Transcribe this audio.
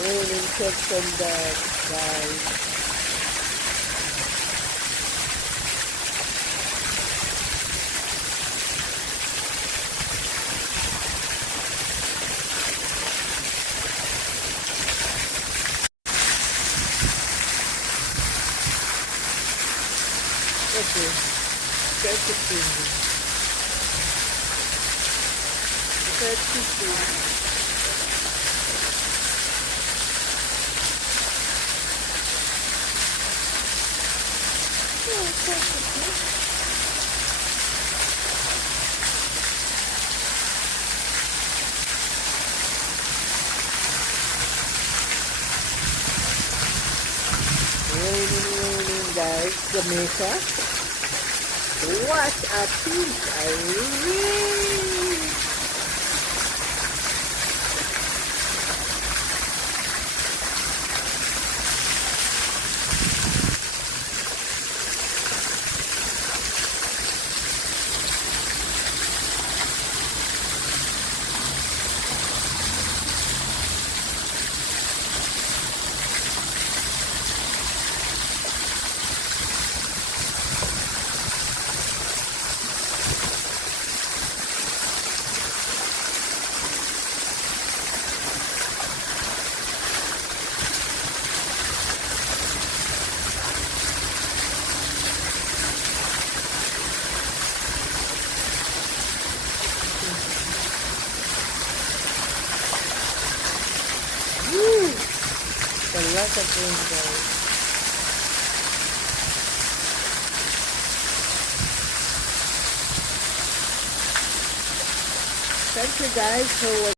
Raining cats and dogs, guys. Okay, start to sing. Start to sing. Raining, guys, Jamaica. What a piece! I really. Woo! A lot of rain, guys. Thank you guys for watching.